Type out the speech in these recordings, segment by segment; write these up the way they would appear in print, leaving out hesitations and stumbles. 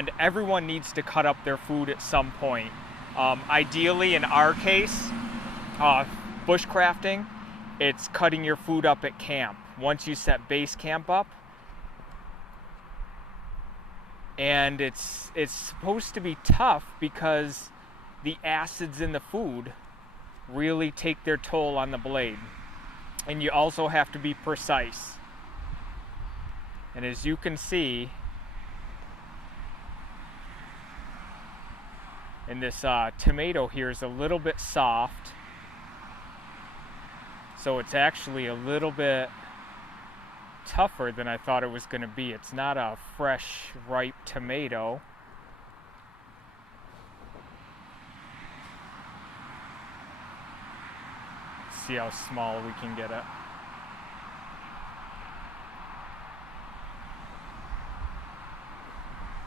and everyone needs to cut up their food at some point. Ideally, in our case, bushcrafting, it's cutting your food up at camp. Once you set base camp up, and it's supposed to be tough because the acids in the food really take their toll on the blade. And you also have to be precise. And as you can see, and this tomato here is a little bit soft, so it's actually a little bit tougher than I thought it was going to be. It's not a fresh, ripe tomato. See how small we can get it.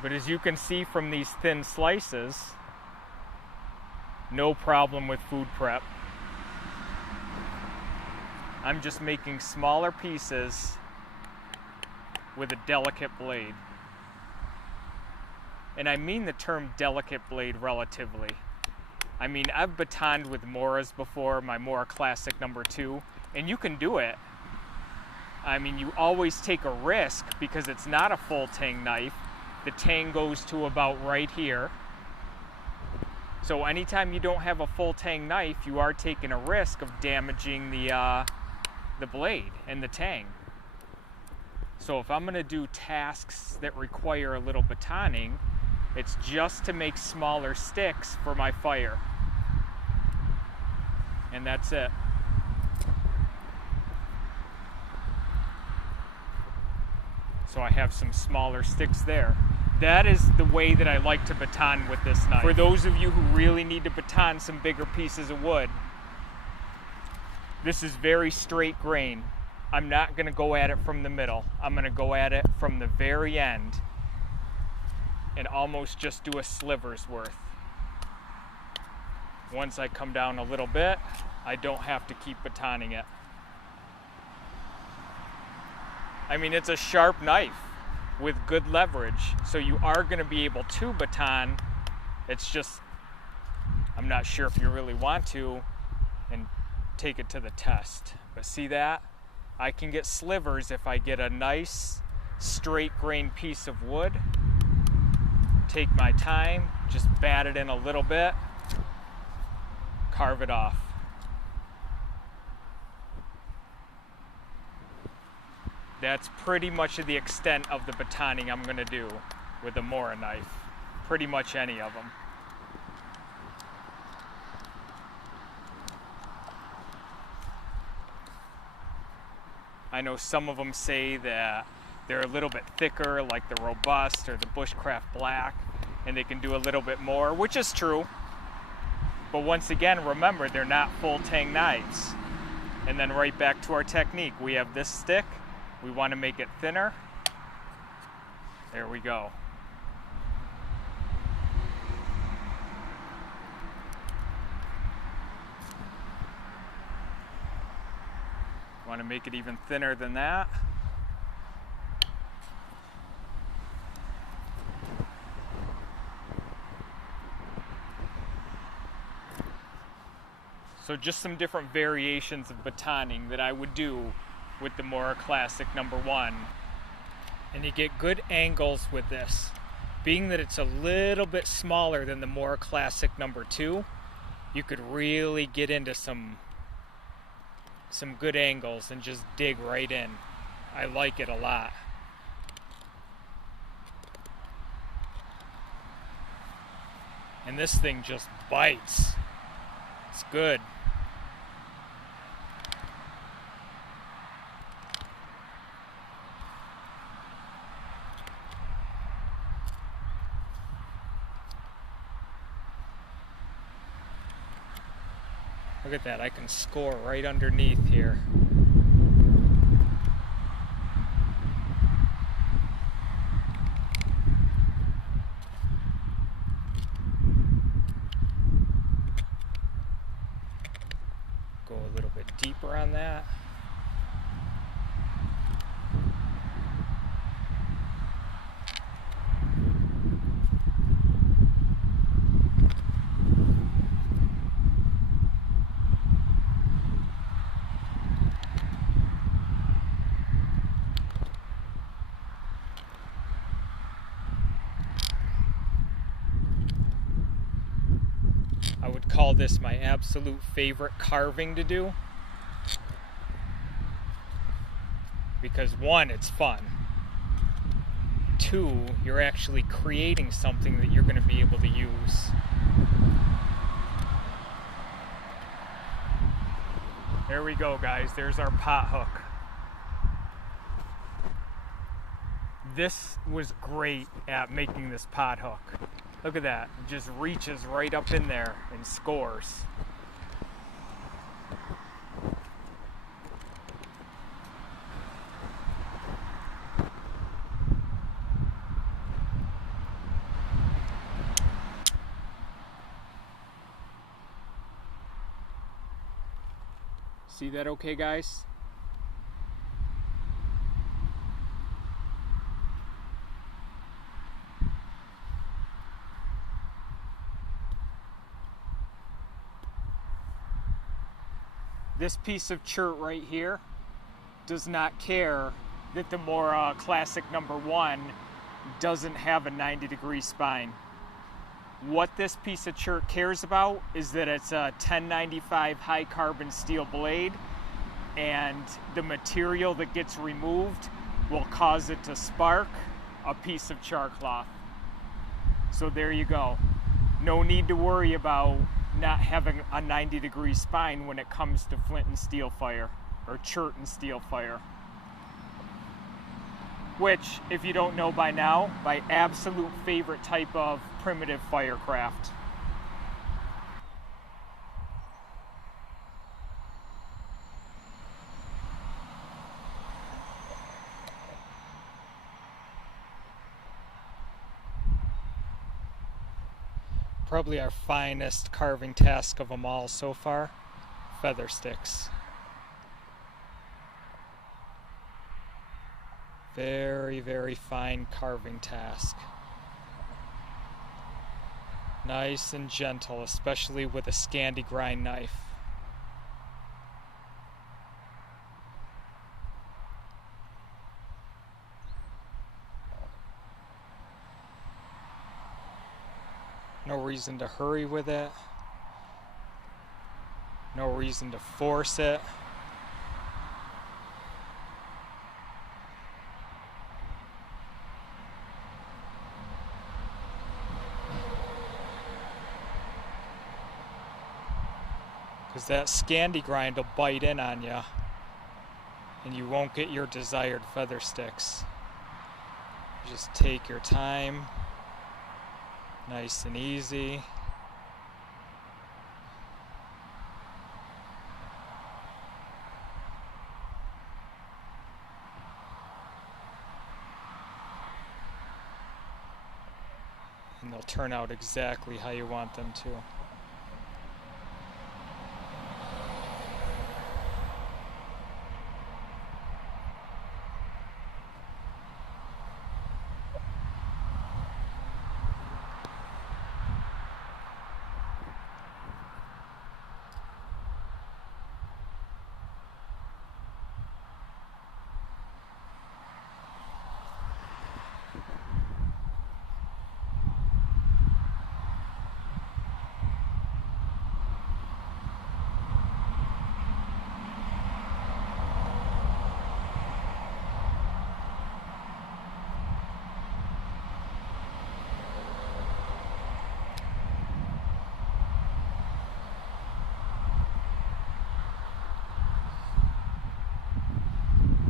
But as you can see from these thin slices, no problem with food prep. I'm just making smaller pieces with a delicate blade. And I mean the term delicate blade relatively. I mean, I've batoned with Moras before, my Mora Classic No. 2, and you can do it. I mean, you always take a risk because it's not a full tang knife. The tang goes to about right here. So anytime you don't have a full tang knife, you are taking a risk of damaging the blade and the tang. So if I'm gonna do tasks that require a little batoning, it's just to make smaller sticks for my fire. And that's it. So I have some smaller sticks there. That is the way that I like to baton with this knife. For those of you who really need to baton some bigger pieces of wood, this is very straight grain. I'm not gonna go at it from the middle. I'm gonna go at it from the very end and almost just do a sliver's worth. Once I come down a little bit, I don't have to keep batoning it. I mean, it's a sharp knife with good leverage, so you are gonna be able to baton. It's just, I'm not sure if you really want to and take it to the test. But see that? I can get slivers if I get a nice straight grain piece of wood. Take my time, just bat it in a little bit, carve it off. That's pretty much the extent of the batoning I'm gonna do with a Mora knife. Pretty much any of them. I know some of them say that they're a little bit thicker, like the Robust or the Bushcraft Black, and they can do a little bit more, which is true. But once again, remember, they're not full tang knives. And then right back to our technique. We have this stick. We want to make it thinner. There we go. Want to make it even thinner than that. So just some different variations of batoning that I would do with the Mora Classic No. 1. And you get good angles with this. Being that it's a little bit smaller than the Mora Classic No. 2, you could really get into some good angles and just dig right in. I like it a lot. And this thing just bites. It's good. Look at that, I can score right underneath here. Go a little bit deeper on that. I would call this my absolute favorite carving to do. Because one, it's fun. Two, you're actually creating something that you're going to be able to use. There we go, guys. There's our pot hook. This was great at making this pot hook. Look at that. It just reaches right up in there and scores. See that okay, guys? This piece of chert right here does not care that the Mora Classic No. 1 doesn't have a 90-degree spine. What this piece of chert cares about is that it's a 1095 high carbon steel blade, and the material that gets removed will cause it to spark a piece of char cloth. So there you go. No need to worry about not having a 90-degree spine when it comes to flint and steel fire, or chert and steel fire. Which, if you don't know by now, my absolute favorite type of primitive firecraft. Probably our finest carving task of them all so far, feather sticks. Very, very fine carving task. Nice and gentle, especially with a Scandi grind knife. No reason to hurry with it. No reason to force it. Because that Scandi grind will bite in on you, and you won't get your desired feather sticks. Just take your time. Nice and easy. And they'll turn out exactly how you want them to.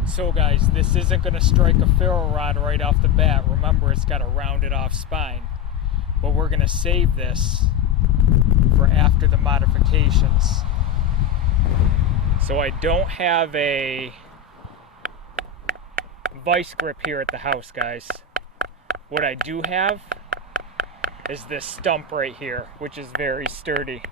So guys, this isn't going to strike a ferro rod right off the bat. Remember, it's got a rounded off spine. But we're going to save this for after the modifications. So I don't have a vice grip here at the house, guys. What I do have is this stump right here, which is very sturdy.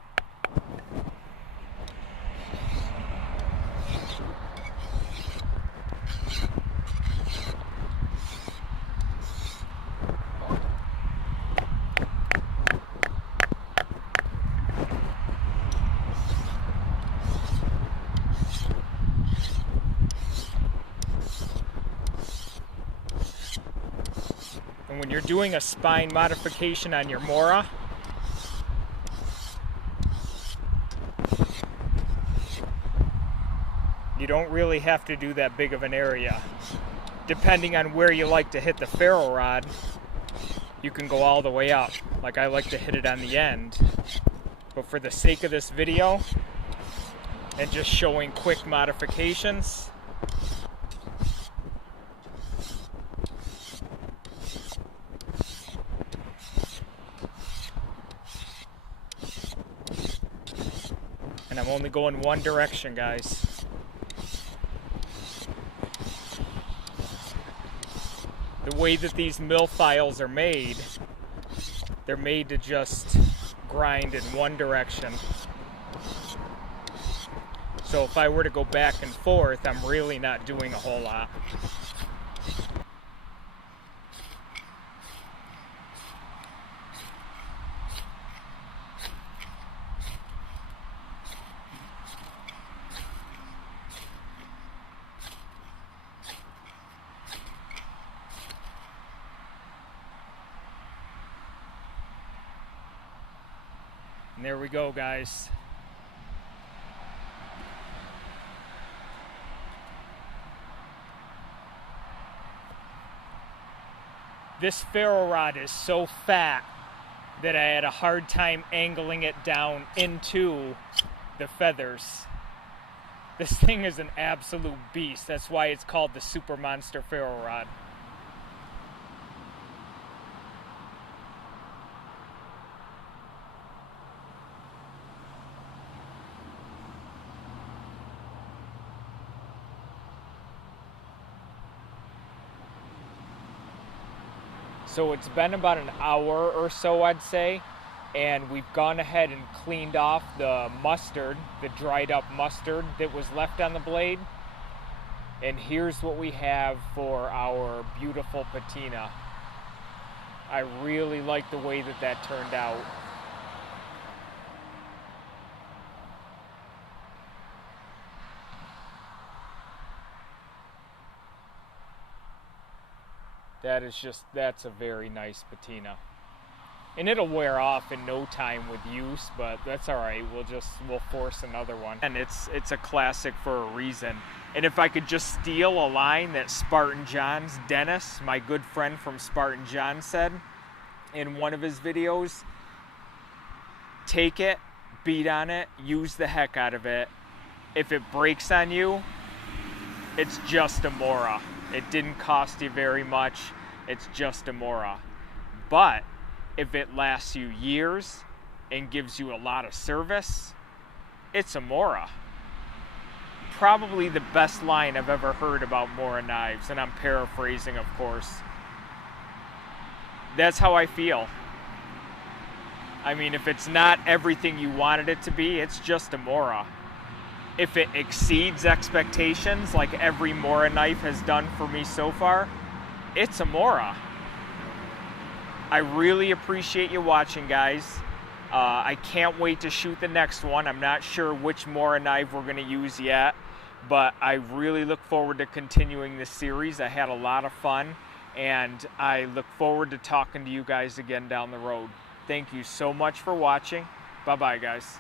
And when you're doing a spine modification on your Mora, don't really have to do that big of an area. Depending on where you like to hit the ferro rod, you can go all the way up. Like I like to hit it on the end. But for the sake of this video, and just showing quick modifications, and I'm only going one direction, guys. The way that these mill files are made, they're made to just grind in one direction. So if I were to go back and forth, I'm really not doing a whole lot. And there we go, guys. This ferro rod is so fat that I had a hard time angling it down into the feathers. This thing is an absolute beast. That's why it's called the Super Monster Ferro Rod. So it's been about an hour or so, I'd say, and we've gone ahead and cleaned off the mustard, the dried up mustard that was left on the blade. And here's what we have for our beautiful patina. I really like the way that that turned out. That's a very nice patina. And it'll wear off in no time with use, but that's all right. We'll force another one. And it's a classic for a reason. And if I could just steal a line that Spartan John's Dennis, my good friend from Spartan John, said in one of his videos, take it, beat on it, use the heck out of it. If it breaks on you, it's just a Mora. It didn't cost you very much. It's just a Mora. But if it lasts you years and gives you a lot of service, it's a Mora. Probably the best line I've ever heard about Mora knives, and I'm paraphrasing, of course. That's how I feel. I mean, if it's not everything you wanted it to be, it's just a Mora. If it exceeds expectations, like every Mora knife has done for me so far, it's a Mora. I really appreciate you watching, guys. I can't wait to shoot the next one. I'm not sure which Mora knife we're going to use yet, but I really look forward to continuing this series. I had a lot of fun, and I look forward to talking to you guys again down the road. Thank you so much for watching. Bye-bye, guys.